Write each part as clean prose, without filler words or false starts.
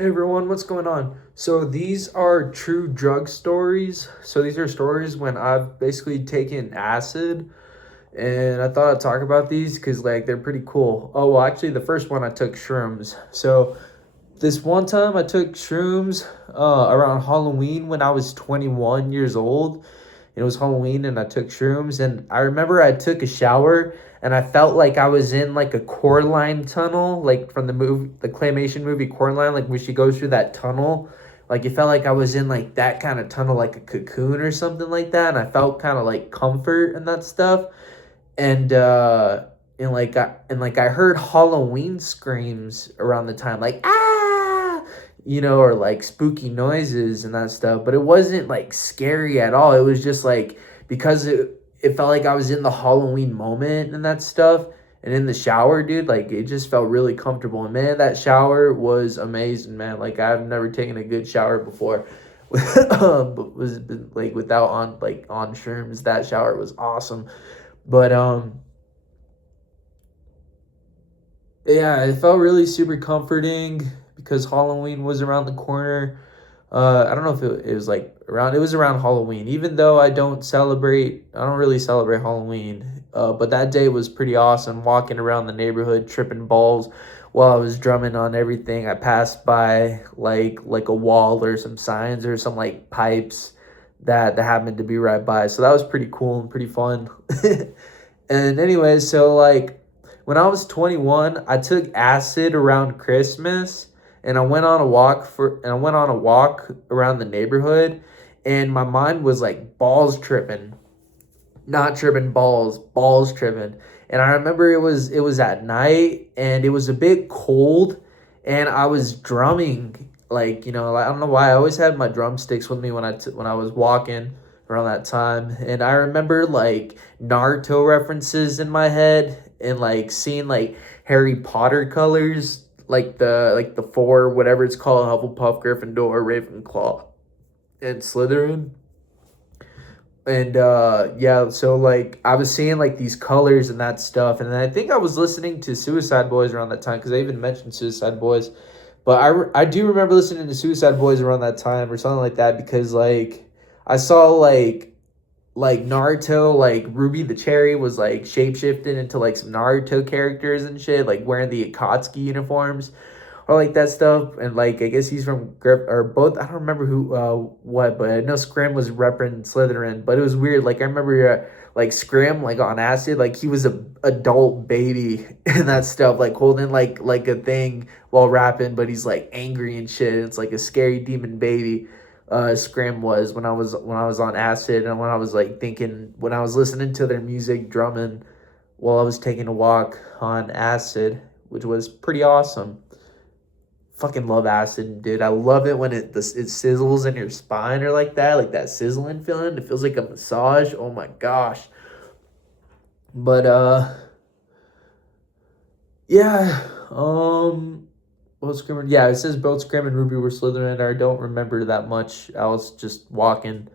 Hey everyone, what's going on? So these are true drug stories. So these are stories when I've basically taken acid, and I thought I'd talk about these because they're pretty cool. Oh well, actually the first one I took shrooms. So this one time I took shrooms around Halloween when I was 21 years old. It was Halloween and I took shrooms, and I remember I took a shower and I felt like I was in like a Coraline tunnel, like from the claymation movie Coraline, like where she goes through that tunnel. Like it felt like I was in like that kind of tunnel, like a cocoon or something like that, and I felt kind of like comfort and that stuff. And I heard Halloween screams around the time, like ah, or like spooky noises and that stuff. But it wasn't like scary at all. It was just like because it felt like I was in the Halloween moment and that stuff. And in the shower, dude, like it just felt really comfortable. And man, that shower was amazing, man. Like I've never taken a good shower before. But was like without on shrooms. That shower was awesome. But yeah, it felt really super comforting because Halloween was around the corner. I don't know if it was like around. It was around Halloween, even though I don't celebrate. I don't really celebrate Halloween. But that day was pretty awesome. Walking around the neighborhood, tripping balls, while I was drumming on everything. I passed by like a wall or some signs or some like pipes that happened to be right by. So that was pretty cool and pretty fun. And anyways, so like when I was 21, I took acid around Christmas, and I went on a walk around the neighborhood, and my mind was like balls tripping. Not tripping balls, balls tripping. And I remember it was at night and it was a bit cold, and I was drumming like, I don't know why I always had my drumsticks with me when I was walking around that time. And I remember like Naruto references in my head, and like seeing like Harry Potter colors, like the four, whatever it's called, Hufflepuff, Gryffindor, Ravenclaw, and Slytherin. And yeah, so like I was seeing like these colors and that stuff, and then I think I was listening to Suicide Boys around that time because I even mentioned Suicide Boys. But I do remember listening to Suicide Boys around that time or something like that, because like I saw like Naruto, like Ruby the Cherry was like shapeshifted into like some Naruto characters and shit, like wearing the Akatsuki uniforms or like that stuff. And like I guess he's from Grip or both. I don't remember who what, but I know Scrim was repping Slytherin. But it was weird. Like I remember like Scrim like on acid, like he was a adult baby and that stuff, like holding like a thing while rapping, but he's like angry and shit. It's like a scary demon baby. Scrim was when I was on acid, and when I was like thinking when I was listening to their music drumming while I was taking a walk on acid, which was pretty awesome. Fucking love acid, dude. I love it when it sizzles in your spine or like that sizzling feeling. It feels like a massage. Oh my gosh. But yeah. Both Scrim and yeah, it says both Scrim and Ruby were Slytherin. I don't remember that much. I was just walking.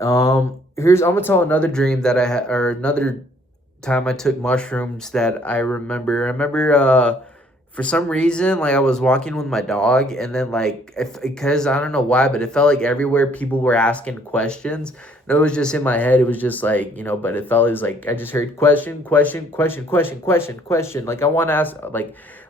I'm gonna tell another dream that I had, or another time I took mushrooms that I remember. I remember for some reason like I was walking with my dog, and then like if because I don't know why, but it felt like everywhere people were asking questions. And it was just in my head. It was just like, but it felt as like I just heard question, question, question, question, question, question. Like I want to ask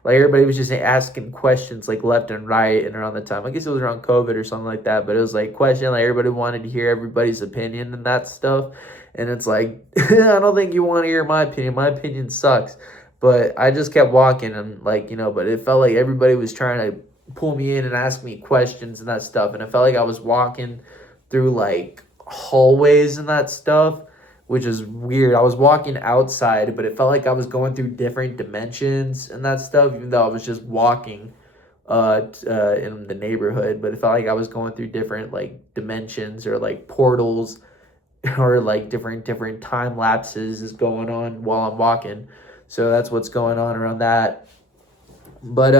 like everybody was just asking questions like left and right and around the time. I guess it was around COVID or something like that, but it was like question, like everybody wanted to hear everybody's opinion and that stuff. And it's like I don't think you want to hear my opinion. My opinion sucks. But I just kept walking, and but it felt like everybody was trying to pull me in and ask me questions and that stuff. And it felt like I was walking through like hallways and that stuff, which is weird. I was walking outside, but it felt like I was going through different dimensions and that stuff, even though I was just walking in the neighborhood. But it felt like I was going through different like dimensions or like portals or like different time lapses is going on while I'm walking. So that's what's going on around that. But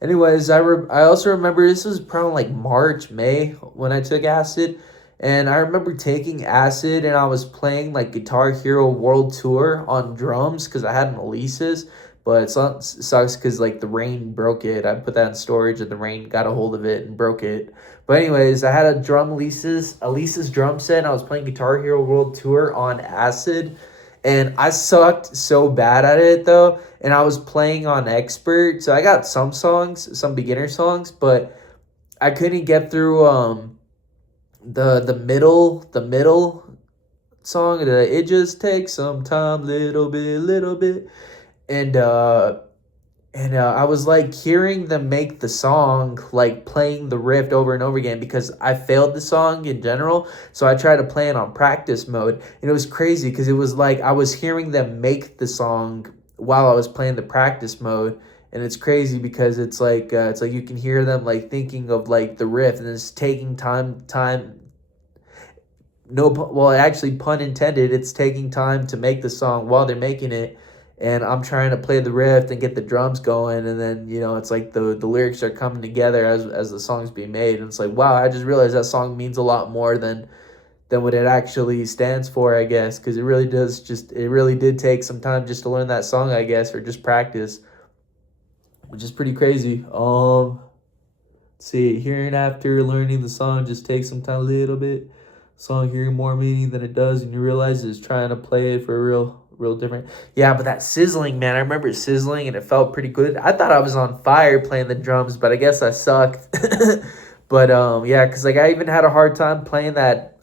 anyways, I also remember this was probably like March, May when I took acid. And I remember taking acid and I was playing like Guitar Hero World Tour on drums because I had an Elisa's. but it sucks because like the rain broke it. I put that in storage and the rain got a hold of it and broke it. But anyways, I had a Lisa's drum set, and I was playing Guitar Hero World Tour on acid, and I sucked so bad at it though. And I was playing on expert, so I got some songs, some beginner songs, but I couldn't get through the middle song. It just takes some time, little bit, and I was like hearing them make the song, like playing the riff over and over again because I failed the song in general. So I tried to play it on practice mode, and it was crazy because it was like I was hearing them make the song while I was playing the practice mode. And it's crazy because it's like you can hear them like thinking of like the riff, and it's taking time. Well, actually, pun intended. It's taking time to make the song while they're making it, and I'm trying to play the riff and get the drums going, and then it's like the lyrics are coming together as the song's being made, and it's like, wow, I just realized that song means a lot more than what it actually stands for, I guess, because it really did take some time just to learn that song, I guess, or just practice, which is pretty crazy. See, hearing after learning the song just takes some time, a little bit. Song hearing more meaning than it does, and you realize it's trying to play it for a real different. Yeah, but that sizzling, man, I remember sizzling, and it felt pretty good. I thought I was on fire playing the drums, but I guess I sucked. But yeah, because like I even had a hard time playing that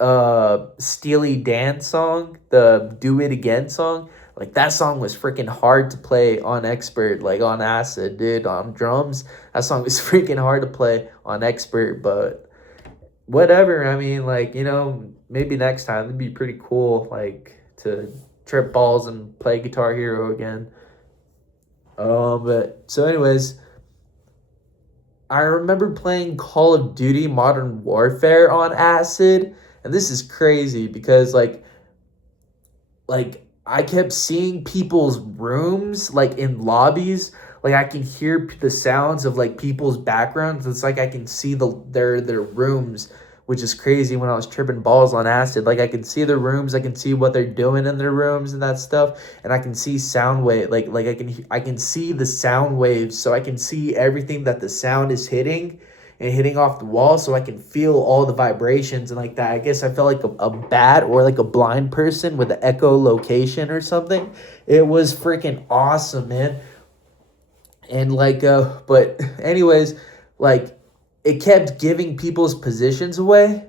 Steely Dan song, the Do It Again song. Like that song was freaking hard to play on expert, like on acid, dude, on drums. That song was freaking hard to play on expert, but whatever. I mean, like, maybe next time it'd be pretty cool, like, to trip balls and play Guitar Hero again. But so anyways, I remember playing Call of Duty Modern Warfare on acid, and this is crazy because like I kept seeing people's rooms like in lobbies. Like I can hear the sounds of like people's backgrounds. It's like I can see their rooms, which is crazy when I was tripping balls on acid. Like I can see their rooms, I can see what they're doing in their rooms and that stuff, and I can see sound wave. Like I can see the sound waves, so I can see everything that the sound is hitting and hitting off the wall, so I can feel all the vibrations and like that. I guess I felt like a bat or like a blind person with the echolocation or something. It was freaking awesome, man. And like but anyways, like it kept giving people's positions away,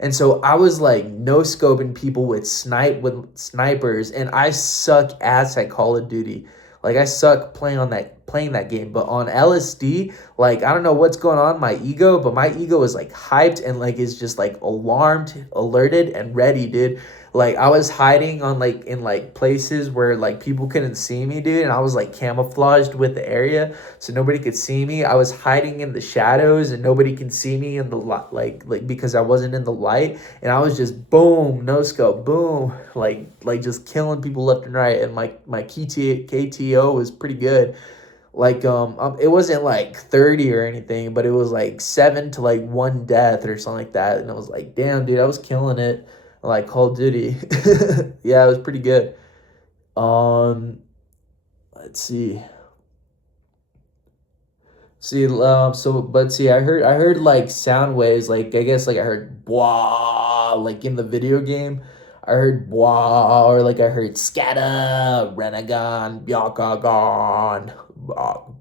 and so I was like no scoping people with snipers, and I suck ass at Call of Duty. Like I suck playing that game, but on LSD, like I don't know what's going on in my ego, but my ego is like hyped and like is just like alarmed, alerted, and ready, dude. Like I was hiding in places where like people couldn't see me, dude, and I was like camouflaged with the area so nobody could see me. I was hiding in the shadows and nobody can see me in the like because I wasn't in the light, and I was just boom, no scope, boom, like just killing people left and right, and my KTO was pretty good. Like it wasn't like 30 or anything, but it was like 7 to like 1 death or something like that, and I was like, damn, dude, I was killing it. Like Call of Duty. Yeah, it was pretty good. Let's see. I heard like sound waves, like I guess like I heard blah like in the video game. I heard blah, or like I heard scatter, renegon, byakagon,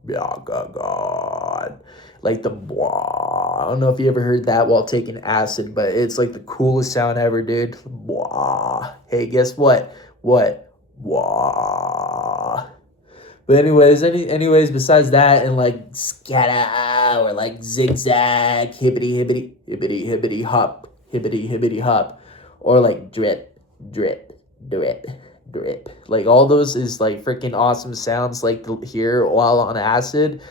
byakagon. Like the blah. I don't know if you ever heard that while taking acid, but it's like the coolest sound ever, dude. Blah. Hey, guess what? What? Blah. But anyways, besides that, and like scatter or like zigzag, hibbity hop, hibbity hop, or like drip, drip, drip, drip. Like all those is like freaking awesome sounds like to hear while on acid.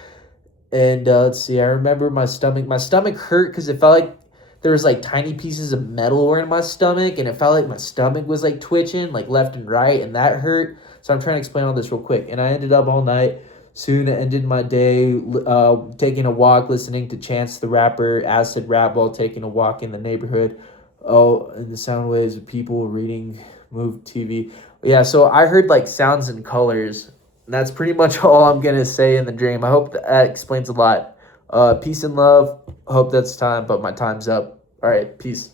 And let's see, I remember my stomach hurt because it felt like there was like tiny pieces of metal were in my stomach, and it felt like my stomach was like twitching like left and right, and that hurt. So I'm trying to explain all this real quick. And I ended up all night. Soon ended my day taking a walk, listening to Chance the Rapper, acid rap while taking a walk in the neighborhood. Oh, and the sound waves of people reading, move TV. Yeah, so I heard like sounds and colors And that's pretty much all I'm gonna say in the dream. I hope that explains a lot. Peace and love. Hope that's time, but my time's up. All right, peace.